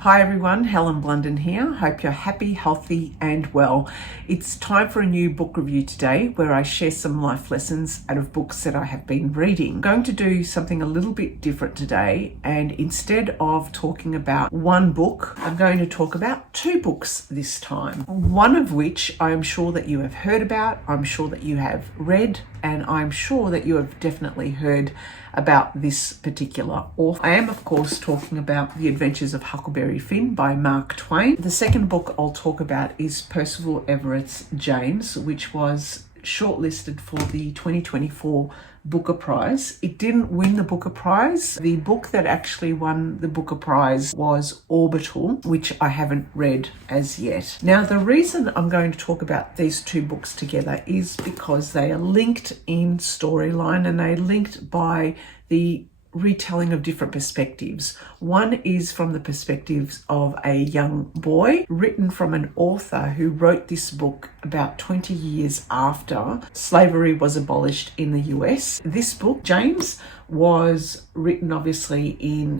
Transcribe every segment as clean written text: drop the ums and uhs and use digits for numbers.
Hi everyone, Helen Blunden here. Hope you're happy, healthy and well. It's time for a new book review today where I share some life lessons out of books that I have been reading. I'm going to do something a little bit different today, and instead of talking about one book, I'm going to talk about two books this time. One of which I am sure that you have heard about, I'm sure that you have read, and I'm sure that you have definitely heard about this particular author. I am, of course, talking about The Adventures of Huckleberry Finn by Mark Twain. The second book I'll talk about is Percival Everett's James, which was shortlisted for the 2024 Booker Prize. It didn't win the Booker Prize. The book that actually won the Booker Prize was Orbital, which I haven't read as yet. Now, the reason I'm going to talk about these two books together is because they are linked in storyline and they're linked by the retelling of different perspectives. One is from the perspectives of a young boy, written from an author who wrote this book about 20 years after slavery was abolished in the US. This book, James, was written obviously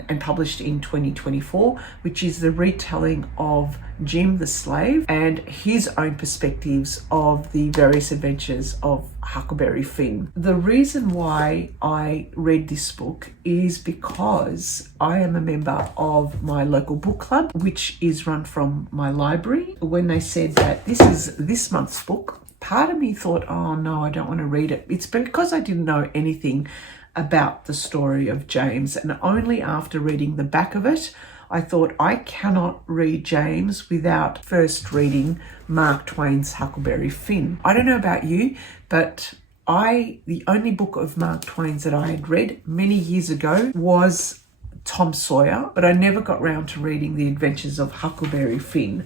and published in 2024, which is the retelling of Jim the slave and his own perspectives of the various adventures of Huckleberry Finn. The reason why I read this book is because I am a member of my local book club, which is run from my library. When they said that this is this month's book, part of me thought, oh no, I don't want to read it. It's because I didn't know anything about the story of James, and only after reading the back of it, I thought I cannot read James without first reading Mark Twain's Huckleberry Finn. I don't know about you, but the only book of Mark Twain's that I had read many years ago was Tom Sawyer, but I never got round to reading The Adventures of Huckleberry Finn.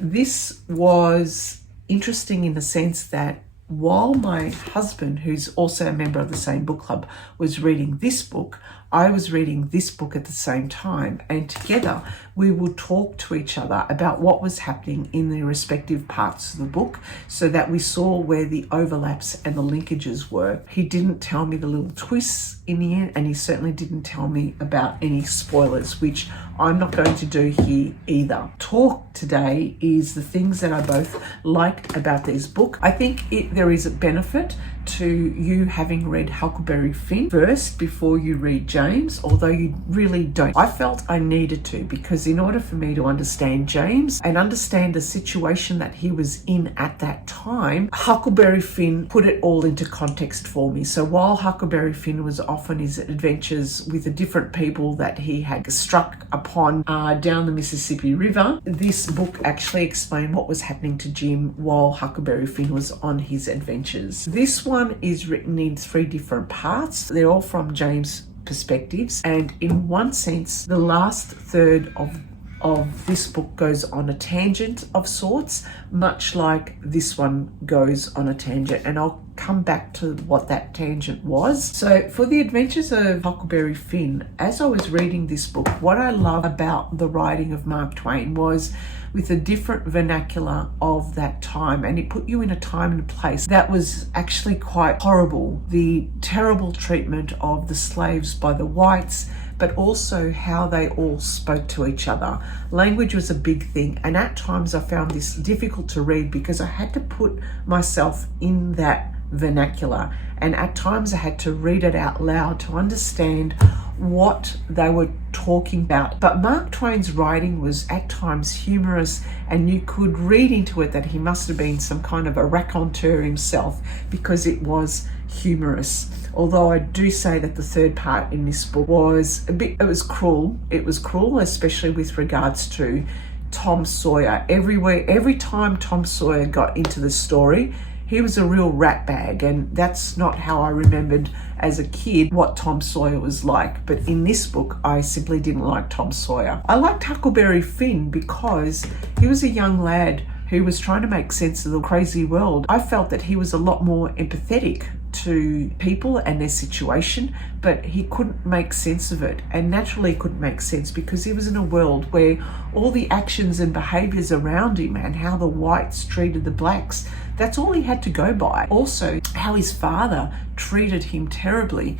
This was interesting in the sense that while my husband, who's also a member of the same book club, was reading this book, I was reading this book at the same time, and together we would talk to each other about what was happening in the respective parts of the book so that we saw where the overlaps and the linkages were. He didn't tell me the little twists in the end, and he certainly didn't tell me about any spoilers, which I'm not going to do here either. Talk today is the things that I both liked about this book. I think there is a benefit to you having read Huckleberry Finn first before you read James, although you really don't. I felt I needed to, because in order for me to understand James and understand the situation that he was in at that time, Huckleberry Finn put it all into context for me. So while Huckleberry Finn was off on his adventures with the different people that he had struck upon down the Mississippi River, this book actually explained what was happening to Jim while Huckleberry Finn was on his adventures. This one is written in three different parts. They're all from James' perspectives, and in one sense, the last third of this book goes on a tangent of sorts, much like this one goes on a tangent, and I'll come back to what that tangent was. So for The Adventures of Huckleberry Finn, as I was reading this book, what I love about the writing of Mark Twain was with a different vernacular of that time, and it put you in a time and a place that was actually quite horrible. The terrible treatment of the slaves by the whites, but also how they all spoke to each other. Language was a big thing, and at times I found this difficult to read because I had to put myself in that vernacular, and at times I had to read it out loud to understand what they were talking about. But Mark Twain's writing was at times humorous, and you could read into it that he must have been some kind of a raconteur himself, because it was humorous. Although I do say that the third part in this book was it was cruel. It was cruel, especially with regards to Tom Sawyer. Every time Tom Sawyer got into the story, he was a real ratbag, and that's not how I remembered as a kid what Tom Sawyer was like. But in this book, I simply didn't like Tom Sawyer. I liked Huckleberry Finn because he was a young lad who was trying to make sense of the crazy world. I felt that he was a lot more empathetic to people and their situation, but he couldn't make sense of it. And naturally he couldn't make sense because he was in a world where all the actions and behaviors around him and how the whites treated the blacks, that's all he had to go by. Also, how his father treated him terribly,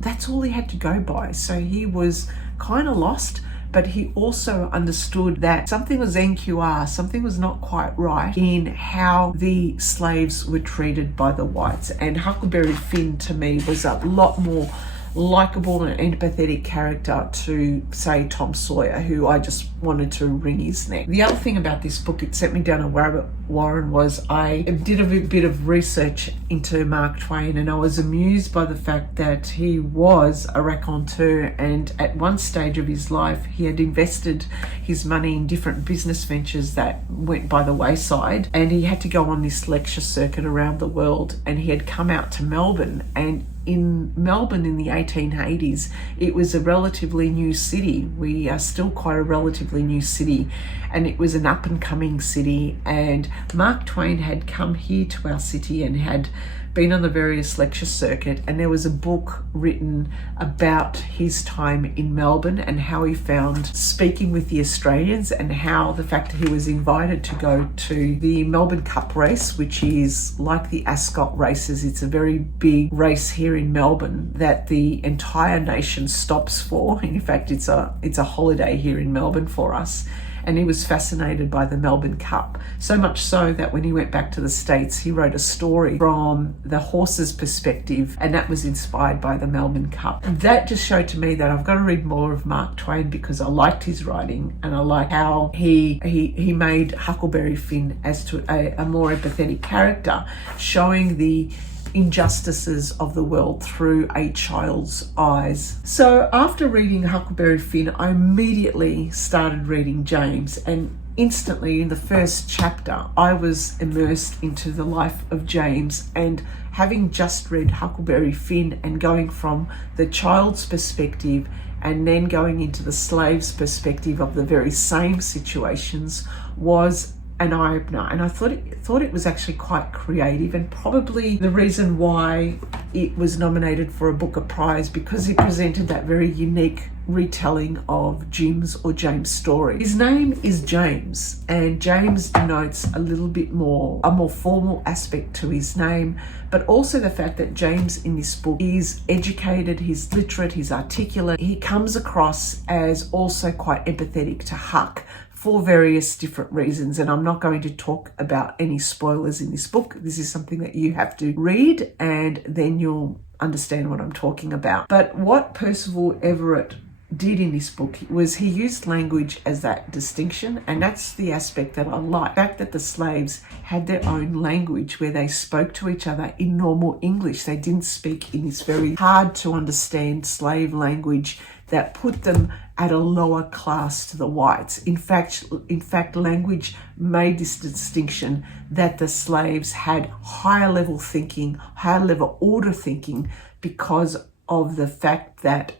that's all he had to go by. So he was kind of lost, but he also understood that something was NQR, something was not quite right in how the slaves were treated by the whites. And Huckleberry Finn, to me, was a lot more likable and empathetic character to, say, Tom Sawyer, who I just wanted to wring his neck. The other thing about this book, it sent me down a rabbit warren, was I did a bit of research into Mark Twain, and I was amused by the fact that he was a raconteur, and at one stage of his life he had invested his money in different business ventures that went by the wayside, and he had to go on this lecture circuit around the world, and he had come out to Melbourne. And in Melbourne in the 1880s, it was a relatively new city. We are still quite a relatively new city, and it was an up and coming city. And Mark Twain had come here to our city and had been on the various lecture circuit, and there was a book written about his time in Melbourne and how he found speaking with the Australians, and how the fact that he was invited to go to the Melbourne Cup race, which is like the Ascot races. It's a very big race here in Melbourne that the entire nation stops for. In fact, it's a holiday here in Melbourne for us. And he was fascinated by the Melbourne Cup, so much so that when he went back to the States, he wrote a story from the horse's perspective, and that was inspired by the Melbourne Cup. And that just showed to me that I've got to read more of Mark Twain, because I liked his writing, and I like how he made Huckleberry Finn as to a more empathetic character, showing the injustices of the world through a child's eyes. So after reading Huckleberry Finn, I immediately started reading James, and instantly in the first chapter I was immersed into the life of James. And having just read Huckleberry Finn and going from the child's perspective and then going into the slave's perspective of the very same situations was an eye-opener, and I thought it was actually quite creative, and probably the reason why it was nominated for a Booker Prize, because it presented that very unique retelling of Jim's or James' story. His name is James, and James denotes a more formal aspect to his name, but also the fact that James in this book is educated, he's literate, he's articulate. He comes across as also quite empathetic to Huck, for various different reasons, and I'm not going to talk about any spoilers in this book. This is something that you have to read, and then you'll understand what I'm talking about. But what Percival Everett did in this book was he used language as that distinction, and that's the aspect that I like. The fact that the slaves had their own language where they spoke to each other in normal English. They didn't speak in this very hard to understand slave language that put them at a lower class to the whites. In fact, language made this distinction that the slaves had higher level thinking, higher level order thinking, because of the fact that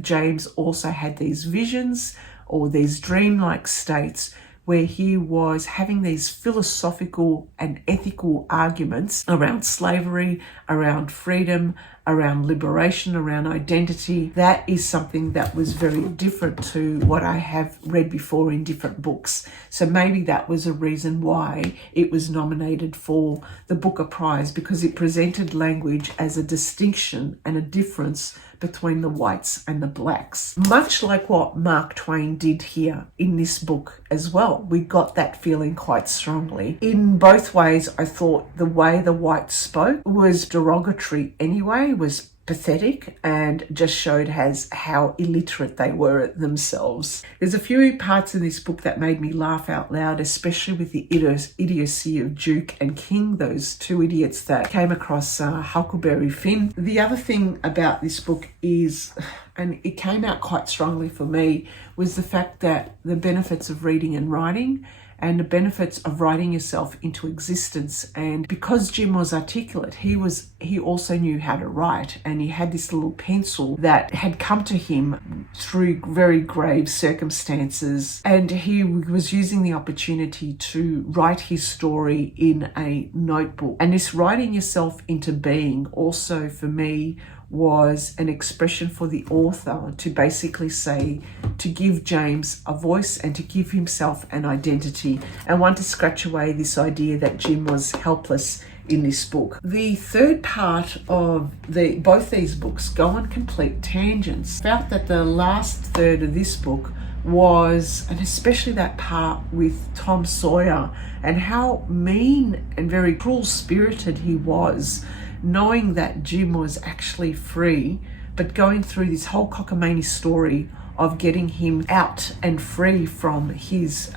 James also had these visions or these dreamlike states where he was having these philosophical and ethical arguments around slavery, around freedom, around liberation, around identity. That is something that was very different to what I have read before in different books. So maybe that was a reason why it was nominated for the Booker Prize, because it presented language as a distinction and a difference between the whites and the blacks. Much like what Mark Twain did here in this book as well. We got that feeling quite strongly. In both ways, I thought the way the whites spoke was derogatory anyway, was pathetic, and just showed how illiterate they were themselves. There's a few parts in this book that made me laugh out loud, especially with the idiocy of Duke and King, those two idiots that came across Huckleberry Finn. The other thing about this book is, and it came out quite strongly for me, was the fact that the benefits of reading and writing, and the benefits of writing yourself into existence. And because Jim was articulate, he also knew how to write, and he had this little pencil that had come to him through very grave circumstances, and he was using the opportunity to write his story in a notebook. And this writing yourself into being also, for me, was an expression for the author to basically say, to give James a voice and to give himself an identity, and want to scratch away this idea that Jim was helpless in this book. The third part of both these books go on complete tangents. I felt that the last third of this book was, and especially that part with Tom Sawyer and how mean and very cruel-spirited he was, knowing that Jim was actually free, but going through this whole cockamamie story of getting him out and free from his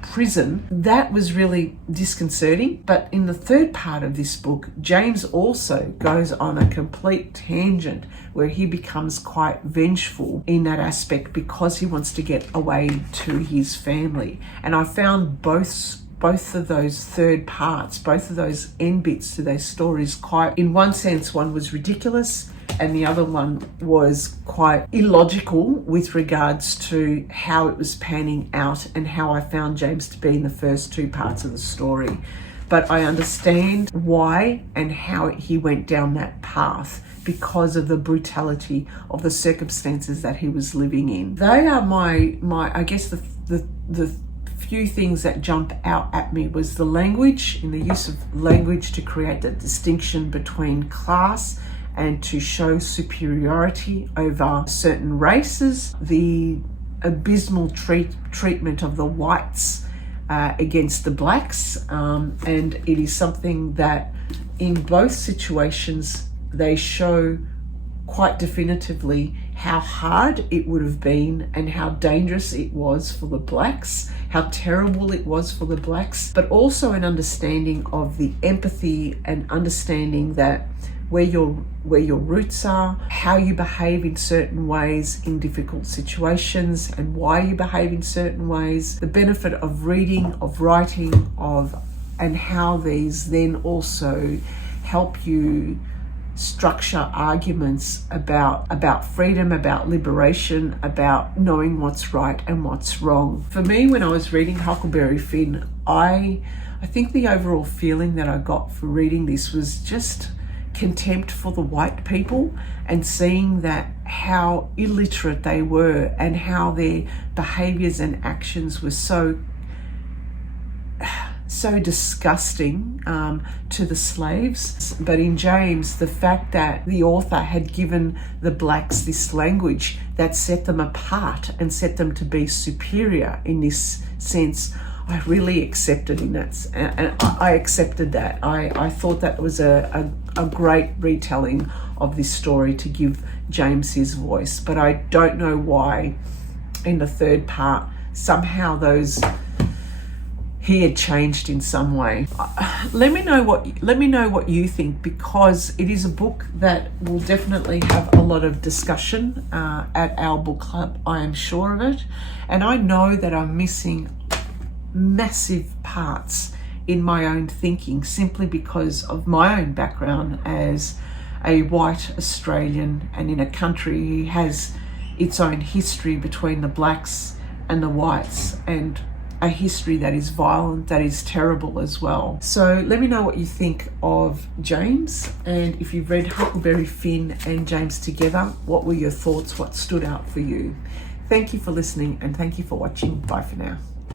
prison. That was really disconcerting. But in the third part of this book, James also goes on a complete tangent where he becomes quite vengeful in that aspect because he wants to get away to his family. And I found both of those third parts, both of those end bits to those stories quite, in one sense, one was ridiculous and the other one was quite illogical with regards to how it was panning out and how I found James to be in the first two parts of the story. But I understand why and how he went down that path because of the brutality of the circumstances that he was living in. They are my I guess the few things that jump out at me was the language, in the use of language to create that distinction between class and to show superiority over certain races, the abysmal treatment of the whites against the blacks, and it is something that in both situations they show quite definitively how hard it would have been and how dangerous it was for the blacks, how terrible it was for the blacks, but also an understanding of the empathy and understanding that where your roots are, how you behave in certain ways in difficult situations and why you behave in certain ways, the benefit of reading, of writing, and how these then also help you structure arguments about freedom, about liberation, about knowing what's right and what's wrong. For me, when I was reading Huckleberry Finn, I think the overall feeling that I got for reading this was just contempt for the white people and seeing that how illiterate they were and how their behaviors and actions were so disgusting to the slaves. But in James, the fact that the author had given the blacks this language that set them apart and set them to be superior in this sense, I really accepted in that, and I accepted that. I thought that was a great retelling of this story to give James his voice, but I don't know why in the third part somehow he had changed in some way. Let me know what you think, because it is a book that will definitely have a lot of discussion at our book club. I am sure of it, and I know that I'm missing massive parts in my own thinking simply because of my own background as a white Australian and in a country who has its own history between the blacks and the whites, and a history that is violent, that is terrible as well. So let me know what you think of James, and if you've read Huckleberry Finn and James together, what were your thoughts? What stood out for you? Thank you for listening and thank you for watching. Bye for now.